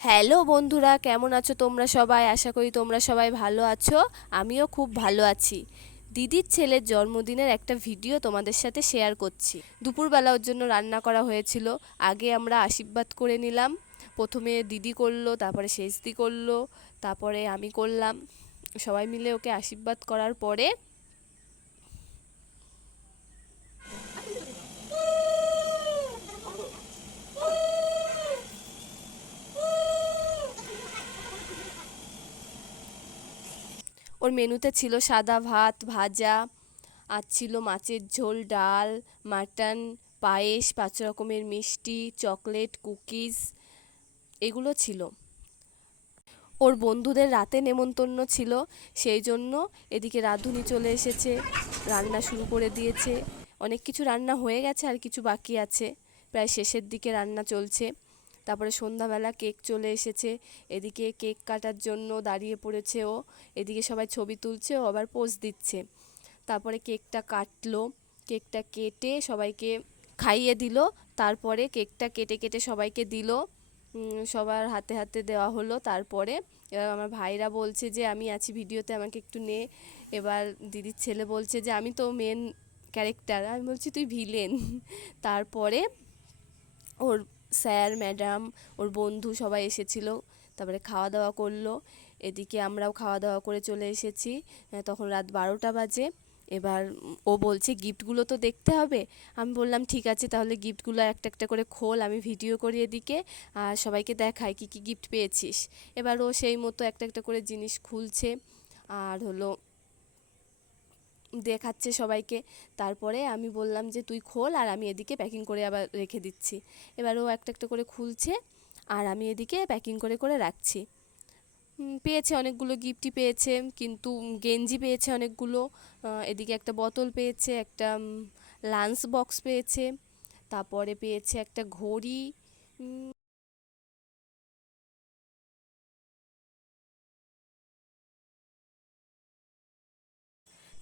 Hello বন্ধুরা, কেমন আছো তোমরা সবাই? আশা করি তোমরা সবাই ভালো আছো। আমিও খুব ভালো আছি। দিদির ছেলের জন্মদিনের একটা ভিডিও তোমাদের সাথে শেয়ার করছি। দুপুরবেলা ওর জন্য রান্না করা হয়েছিল। আগে আমরা আশীর্বাদ করে নিলাম। প্রথমে দিদি করল, তারপরে শেষদি করল, তারপরে আমি করলাম। সবাই মিলে ওকে আশীর্বাদ করার পরে ওর মেনুতে ছিল সাদা ভাত, ভাজা, আর ছিল মাছের ঝোল, ডাল, মাটন, পায়েস, পাঁচ রকমের মিষ্টি, চকলেট, কুকিজ, এগুলো ছিল। ওর বন্ধুদের রাতে নেমন্তন্ন ছিল, সেই জন্য এদিকে রাঁধুনি চলে এসেছে, রান্না শুরু করে দিয়েছে। অনেক কিছু রান্না হয়ে গেছে আর কিছু বাকি আছে। প্রায় শেষের দিকে রান্না চলছে। তারপরে সন্ধ্যাবেলা কেক চলে এসেছে। এদিকে কেক কাটার জন্য দাঁড়িয়ে পড়েছে ও। এদিকে সবাই ছবি তুলছে, ও আবার পোজ দিচ্ছে। তারপরে কেকটা কাটলো, কেকটা কেটে সবাইকে খাইয়ে দিল। তারপরে কেকটা কেটে কেটে সবাইকে দিল। সবার হাতে হাতে দেওয়া হলো। তারপরে এবার আমার ভাইরা বলছে যে, আমি আছি ভিডিওতে, আমাকে একটু নে। এবার দিদির ছেলে বলছে যে, আমি তো মেন ক্যারেক্টার আমি বলছি তুই ভিলেন তারপরে ওর স্যার, ম্যাডাম, ওর বন্ধু সবাই এসেছিল, তারপরে খাওয়া দাওয়া করল। এদিকে আমরাও খাওয়া দাওয়া করে চলে এসেছি। তখন রাত বারোটা বাজে। এবার ও বলছে, গিফটগুলো তো দেখতে হবে? আমি বললাম, ঠিক আছে, তাহলে গিফটগুলো একটা একটা করে খোল, আমি ভিডিও করি এদিকে, আর সবাইকে দেখাই কী কী গিফট পেয়েছিস। এবার ও সেই মতো একটা একটা করে জিনিস খুলছে। আর হলো দেখাচ্ছে সবাইকে। তারপরে আমি বললাম যে, তুই খোল আর আমি এদিকে প্যাকিং করে আবার রেখে দিচ্ছি। এবার ও একটা একটা করে খুলছে আর আমি এদিকে প্যাকিং করে করে রাখছি। পেয়েছে অনেকগুলো গিফটই পেয়েছে, কিন্তু গেঞ্জি পেয়েছে অনেকগুলো এদিকে একটা বোতল পেয়েছে, একটা লাঞ্চ বক্স পেয়েছে, তারপরে পেয়েছে একটা ঘড়ি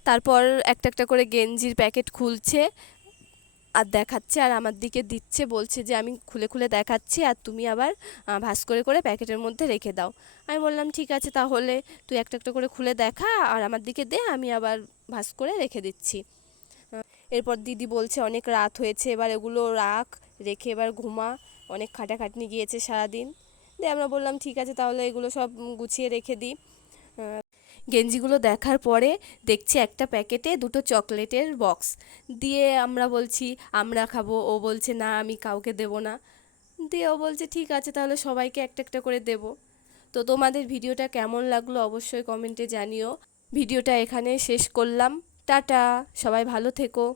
তারপর একটা একটা করে গেঞ্জির প্যাকেট খুলছে আর দেখাচ্ছে আর আমার দিকে দিচ্ছে, বলছে যে আমি খুলে খুলে দেখাচ্ছি আর তুমি আবার ভাঁজ করে করে প্যাকেটের মধ্যে রেখে দাও। আমি বললাম, ঠিক আছে তাহলে তুই একটা একটা করে খুলে দেখা আর আমার দিকে দে, আমি আবার ভাঁজ করে রেখে দিচ্ছি। এরপর দিদি বলছে, অনেক রাত হয়েছে, এবার এগুলো রাখ, রেখে এবার ঘুমা। অনেক খাটাখাটনি গিয়েছে সারাদিন। দিয়ে আমরা বললাম, ঠিক আছে তাহলে এগুলো সব গুছিয়ে রেখে দিই। গেঞ্জিগুলো দেখার পরে দেখছি একটা প্যাকেটে দুটো চকলেটের বক্স। দিয়ে আমরা বলছি, আমরা খাব। ও বলছে, না, আমি কাউকে দেব না। দিয়ে ও বলছে, ঠিক আছে, তাহলে সবাইকে একটা একটা করে দেব। তো তোমাদের ভিডিওটা কেমন লাগল অবশ্যই কমেন্টে জানিও। ভিডিওটা এখানে শেষ করলাম। টাটা! সবাই ভালো থেকো।